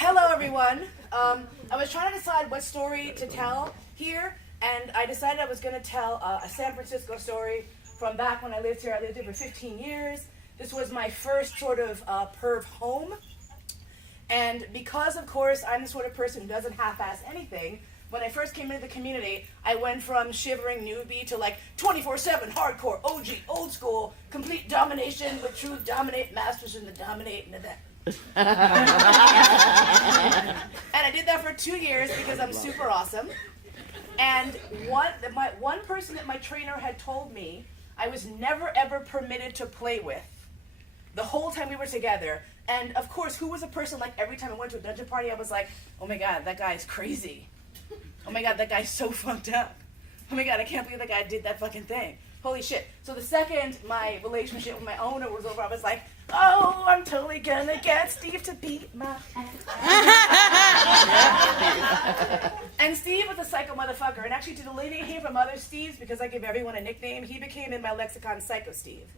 Hello, everyone. I was trying to decide what story to tell here, and I decided I was going to tell a San Francisco story from back when I lived here. I lived here for 15 years. This was my first sort of perv home. And because, of course, I'm the sort of person who doesn't half-ass anything, when I first came into the community, I went from shivering newbie to like 24/7 hardcore, OG, old school, complete domination with true dominate masters in the dominate and the and I did that for 2 years because I'm super awesome. And one person that my trainer had told me I was never ever permitted to play with the whole time we were together. And of course, who was a person like every time I went to a dungeon party, I was like, oh my god, that guy's crazy. Oh my god, that guy's so fucked up. Oh my god, I can't believe that guy did that fucking thing. Holy shit. So the second my relationship with my owner was over, I was like, oh, I'm totally gonna get Steve to beat my ass. And Steve was a psycho motherfucker. And actually, to delineate him from other Steves, because I give everyone a nickname, he became in my lexicon Psycho Steve.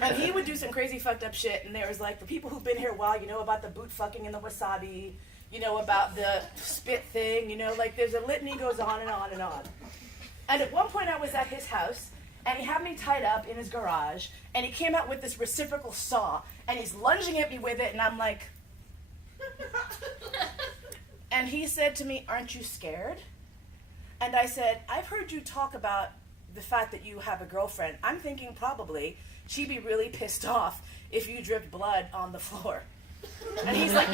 And he would do some crazy fucked up shit. And there was like, for people who've been here a while, you know about the boot fucking and the wasabi, you know about the spit thing, you know, like there's a litany goes on and on and on. And at one point I was at his house, and he had me tied up in his garage, and he came out with this reciprocal saw, and he's lunging at me with it, and I'm like... And he said to me, aren't you scared? And I said, I've heard you talk about the fact that you have a girlfriend. I'm thinking probably she'd be really pissed off if you dripped blood on the floor. And he's like...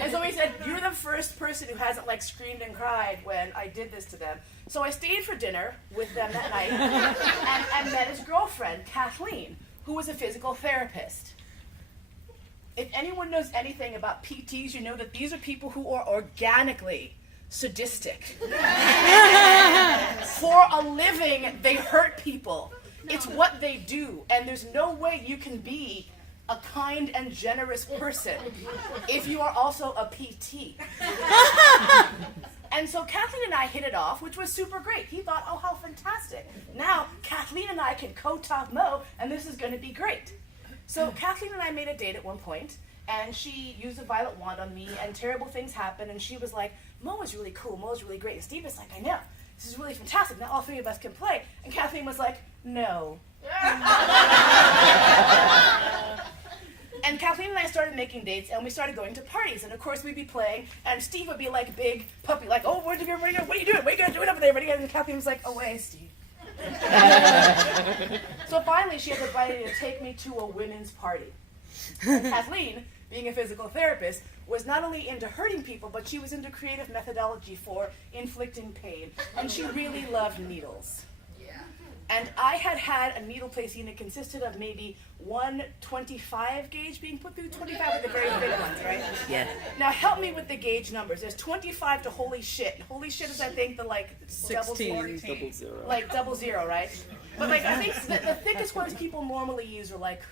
And so he said, you're the first person who hasn't like screamed and cried when I did this to them. So I stayed for dinner with them that night and met his girlfriend, Kathleen, who was a physical therapist. If anyone knows anything about PTs, you know that these are people who are organically sadistic. For a living, they hurt people. It's what they do, and there's no way you can be a kind and generous person if you are also a PT. And so Kathleen and I hit it off, which was super great. He thought, oh, how fantastic. Now, Kathleen and I can co-top Mo, and this is going to be great. So Kathleen and I made a date at one point, and she used a violet wand on me, and terrible things happened, and she was like, Mo is really cool, Mo is really great. And Steve is like, I know, this is really fantastic. Now all three of us can play. And Kathleen was like, no. And Kathleen and I started making dates, and we started going to parties. And of course, we'd be playing, and Steve would be like a big puppy, like, oh, what are you doing? What are you doing? What are you guys doing over there? And Kathleen was like, away, Steve. So finally, she had invited me to take me to a women's party. And Kathleen, being a physical therapist, was not only into hurting people, but she was into creative methodology for inflicting pain. And she really loved needles. And I had a needle placing that consisted of maybe one 25 gauge being put through, 25 with the very big ones, right? Yeah. Now help me with the gauge numbers. There's 25 to holy shit. And holy shit is, I think, the like 16, 000. Like 00, right? But like I think the thickest ones people normally use are like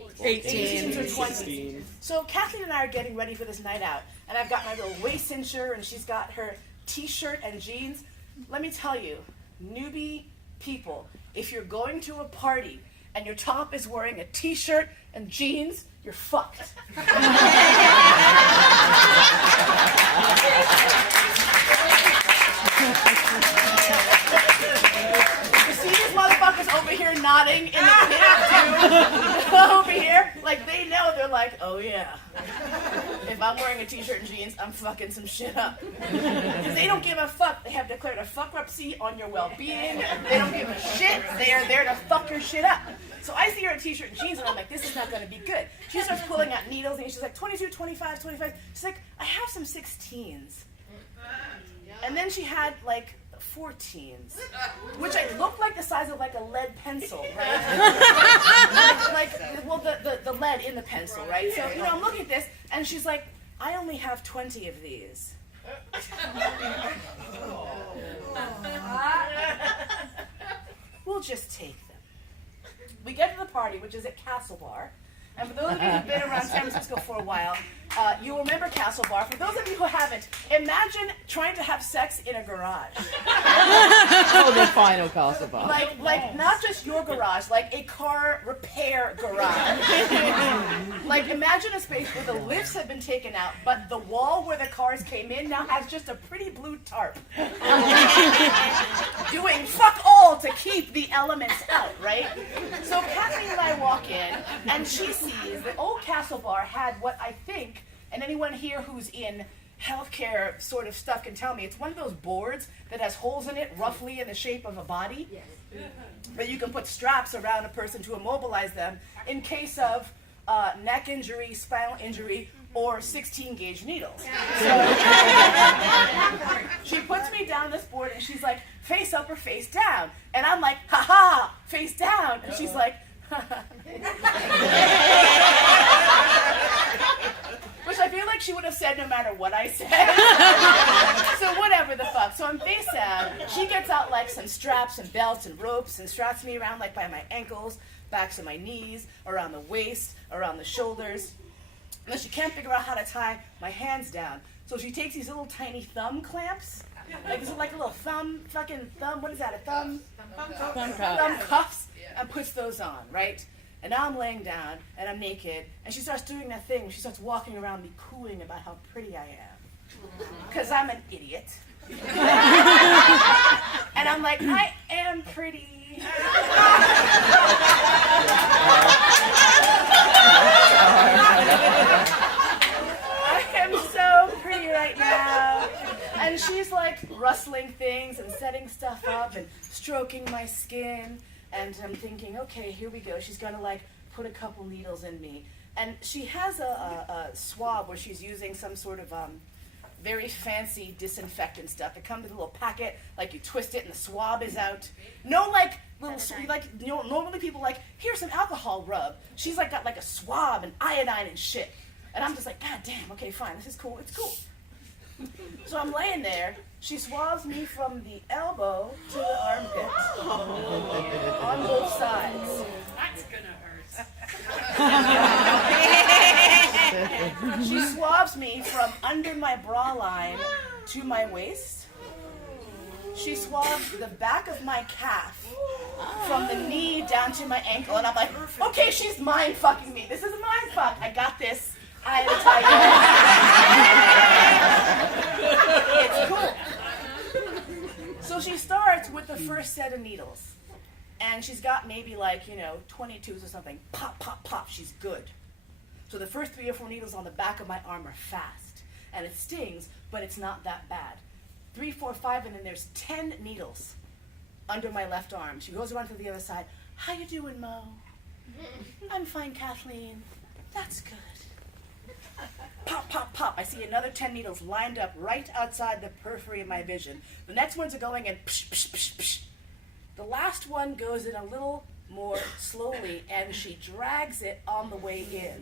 18s or 20s. 16. So Kathleen and I are getting ready for this night out, and I've got my little waist cincher, and she's got her t-shirt and jeans. Let me tell you, newbie people, if you're going to a party and your top is wearing a t-shirt and jeans, you're fucked. You see these motherfuckers over here nodding in the pit too? Over here, like they know, they're like, oh yeah. If I'm wearing a t-shirt and jeans, I'm fucking some shit up. Because they don't give a fuck. They have declared a fuck-upsy on your well-being. They don't give a shit. They are there to fuck your shit up. So I see her in t-shirt and jeans, and I'm like, this is not going to be good. She starts pulling out needles, and she's like, 22, 25, 25. She's like, I have some 16s. And then she had, like, 14s, which looked like the size of, like, a lead pencil, right? Well, the lead in the pencil, right? So, you know, I'm looking at this, and she's like, I only have 20 of these. We'll just take them. We get to the party, which is at Castle Bar. And for those of you who've been around San Francisco for a while, You'll remember Castle Bar. For those of you who haven't, imagine trying to have sex in a garage. Oh, the final Castle Bar. Like not just your garage, like a car repair garage. Like imagine a space where the lifts have been taken out, but the wall where the cars came in now has just a pretty blue tarp. Doing fuck all to keep the elements out, right? So Kathleen and I walk in, and she sees that old Castle Bar had what I think, and anyone here who's in healthcare sort of stuff can tell me, it's one of those boards that has holes in it roughly in the shape of a body. Yes. But you can put straps around a person to immobilize them in case of neck injury, spinal injury, or 16-gauge needles. So she puts me down this board and she's like, face up or face down. And I'm like, ha-ha, face down. And she's like, which I feel like she would have said no matter what I said. So whatever the fuck. So I'm face down. She gets out like some straps and belts and ropes and straps me around like by my ankles, backs of my knees, around the waist, around the shoulders. And then she can't figure out how to tie my hands down. So she takes these little tiny thumb clamps. Like this is like a little thumb, what is that, a thumb? Thumb cuffs, and puts those on, right? And now I'm laying down, and I'm naked, and she starts doing that thing where she starts walking around me cooing about how pretty I am. Because I'm an idiot. And I'm like, I am pretty. I am so pretty right now. And she's like rustling things and setting stuff up and stroking my skin. And I'm thinking, okay, here we go. She's gonna like put a couple needles in me. And she has a swab where she's using some sort of very fancy disinfectant stuff. It comes in a little packet, like you twist it and the swab is out. No, like little, normally people like, here's some alcohol rub. She's like got like a swab and iodine and shit. And I'm just like, God damn, okay, fine, this is cool, it's cool. So I'm laying there. She swabs me from the elbow to the armpit on both sides. That's gonna hurt. She swabs me from under my bra line to my waist. She swabs the back of my calf from the knee down to my ankle. And I'm like, okay, she's mind fucking me. This is a mind fuck. I got this. I am tired. It's cool. So she starts with the first set of needles. And she's got maybe like, 22s or something. Pop, pop, pop. She's good. So the first 3 or 4 needles on the back of my arm are fast. And it stings, but it's not that bad. 3, 4, 5, and then there's 10 needles under my left arm. She goes around to the other side. How you doing, Mo? I'm fine, Kathleen. That's good. Pop, pop, pop. I see another 10 needles lined up right outside the periphery of my vision. The next ones are going in psh, psh, psh, psh. The last one goes in a little more slowly, and she drags it on the way in.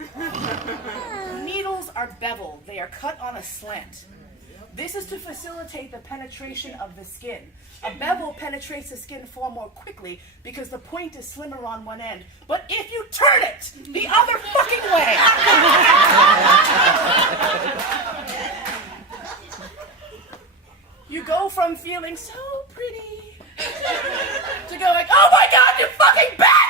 Needles are beveled. They are cut on a slant. This is to facilitate the penetration of the skin. A bevel penetrates the skin far more quickly because the point is slimmer on one end. But if you turn it the other fucking way, you go from feeling so pretty to going, oh my God, you fucking bitch!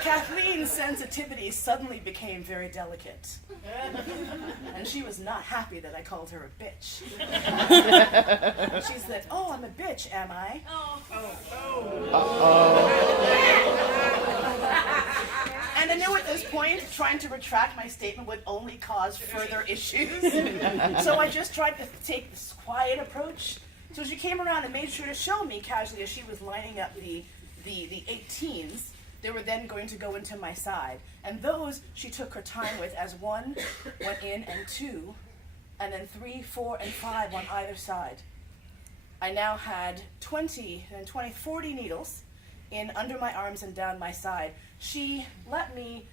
Kathleen's sensitivity suddenly became very delicate. And she was not happy that I called her a bitch. She said, oh, I'm a bitch, am I? And I knew at this point, trying to retract my statement would only cause further issues. So I just tried to take this quiet approach. So she came around and made sure to show me casually as she was lining up the 18s. They were then going to go into my side. And those she took her time with as 1 went in and 2, and then 3, 4, and 5 on either side. I now had 40 needles in under my arms and down my side. She let me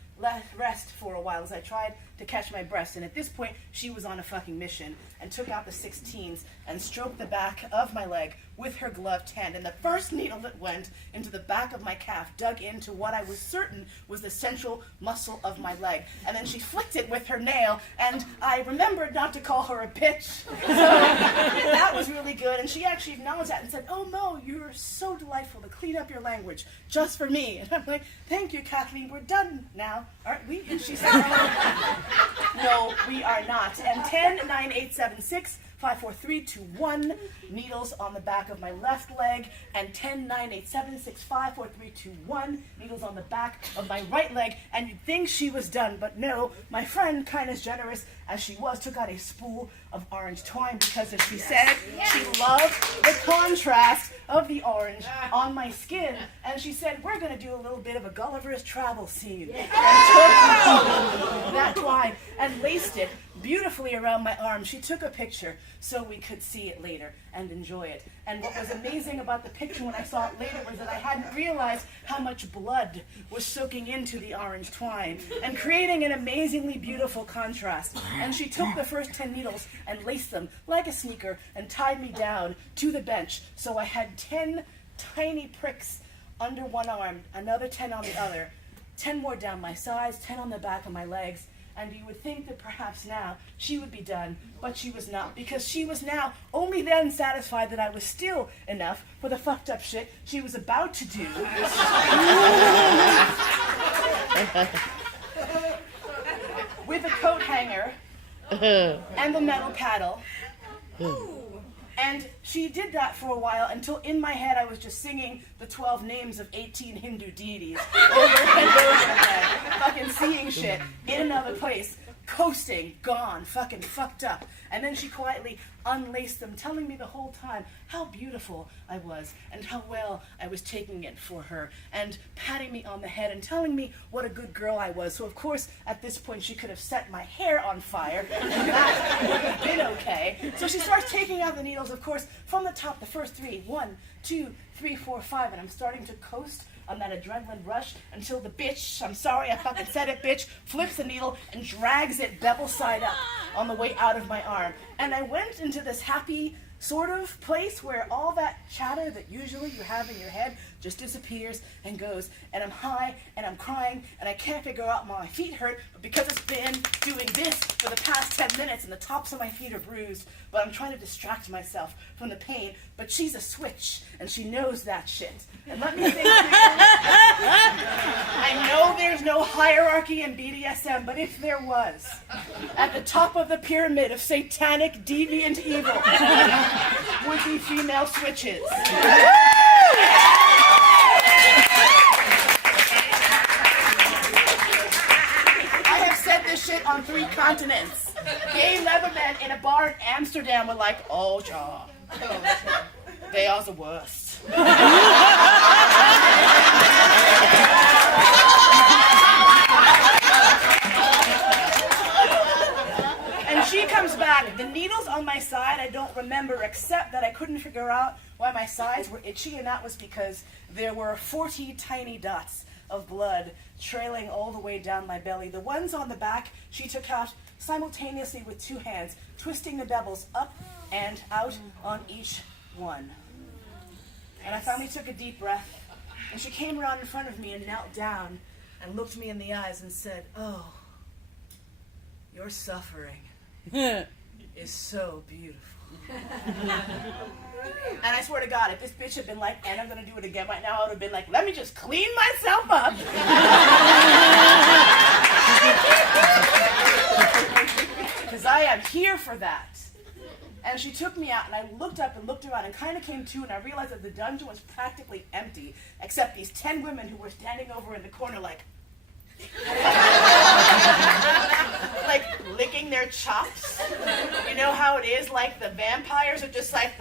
rest for a while as I tried to catch my breasts. And at this point, she was on a fucking mission and took out the 16s and stroked the back of my leg with her gloved hand. And the first needle that went into the back of my calf dug into what I was certain was the central muscle of my leg. And then she flicked it with her nail, and I remembered not to call her a bitch. So that was really good. And she actually acknowledged that and said, "Oh, Mo, you're so delightful to clean up your language just for me." And I'm like, "Thank you, Kathleen. We're done now, aren't we?" And she said, "No, we are not." And 10, 9, 8, 7, 6, 5, 4, 3, 2, 1, needles on the back of my left leg, and 10, 9, 8, 7, 6, 5, 4, 3, 2, 1, needles on the back of my right leg, and you'd think she was done, but no, my friend, kind as generous as she was, took out a spool of orange twine, because as she said, she loved the contrast of the orange on my skin, and she said, "We're going to do a little bit of a Gulliver's Travel scene," and took that twine and laced it beautifully around my arm. She took a picture so we could see it later and enjoy it. And what was amazing about the picture when I saw it later was that I hadn't realized how much blood was soaking into the orange twine and creating an amazingly beautiful contrast. And she took the first 10 needles and laced them like a sneaker and tied me down to the bench. So I had 10 tiny pricks under one arm, another 10 on the other, 10 more down my sides, 10 on the back of my legs. And you would think that perhaps now she would be done, but she was not, because she was now only then satisfied that I was still enough for the fucked up shit she was about to do. With a coat hanger and the metal paddle. And she did that for a while until in my head I was just singing the 12 names of 18 Hindu deities over and over again. Fucking seeing shit in another place, coasting, gone, fucking fucked up. And then she quietly unlaced them, telling me the whole time how beautiful I was and how well I was taking it for her, and patting me on the head and telling me what a good girl I was. So of course at this point she could have set my hair on fire, and that would have been okay. So she starts taking out the needles, of course, from the top, the first 3, 1, 2, 3, 4, 5, and I'm starting to coast on that adrenaline rush until the bitch, I'm sorry I fucking said it, bitch, flips the needle and drags it bevel side up on the way out of my arm. And I went into this happy sort of place where all that chatter that usually you have in your head just disappears and goes, and I'm high and I'm crying and I can't figure out why my feet hurt, but because it's been doing this for the past 10 minutes and the tops of my feet are bruised, but I'm trying to distract myself from the pain. But she's a switch and she knows that shit. And let me say I know there's no hierarchy in BDSM, but if there was, at the top of the pyramid of satanic deviant evil would be female switches. I have said this shit on 3 continents. Gay leathermen in a bar in Amsterdam were like, "Oh, ja, they are the worst." And she comes back. The needles on my side I don't remember, except that I couldn't figure out why my sides were itchy, and that was because there were 40 tiny dots of blood trailing all the way down my belly. The ones on the back she took out simultaneously with 2 hands, twisting the bevels up and out on each one. And I finally took a deep breath, and she came around in front of me and knelt down and looked me in the eyes and said, "Oh, your suffering is so beautiful." And I swear to God, if this bitch had been like, "And I'm gonna do it again right now," I would have been like, "Let me just clean myself up." Because I am here for that. And she took me out, and I looked up and looked around and kind of came to, and I realized that the dungeon was practically empty, except these 10 women who were standing over in the corner like licking their chops. You know how it is? Like the vampires are just like,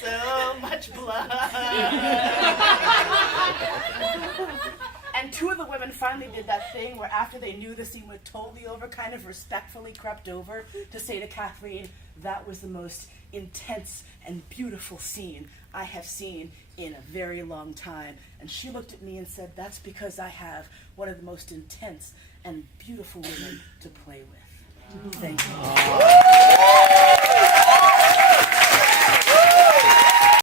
so much blood. And 2 of the women finally did that thing where after they knew the scene was totally over, kind of respectfully crept over to say to Kathleen, that was the most intense and beautiful scene I have seen in a very long time. And she looked at me and said, that's because I have one of the most intense and beautiful women to play with. Thank you.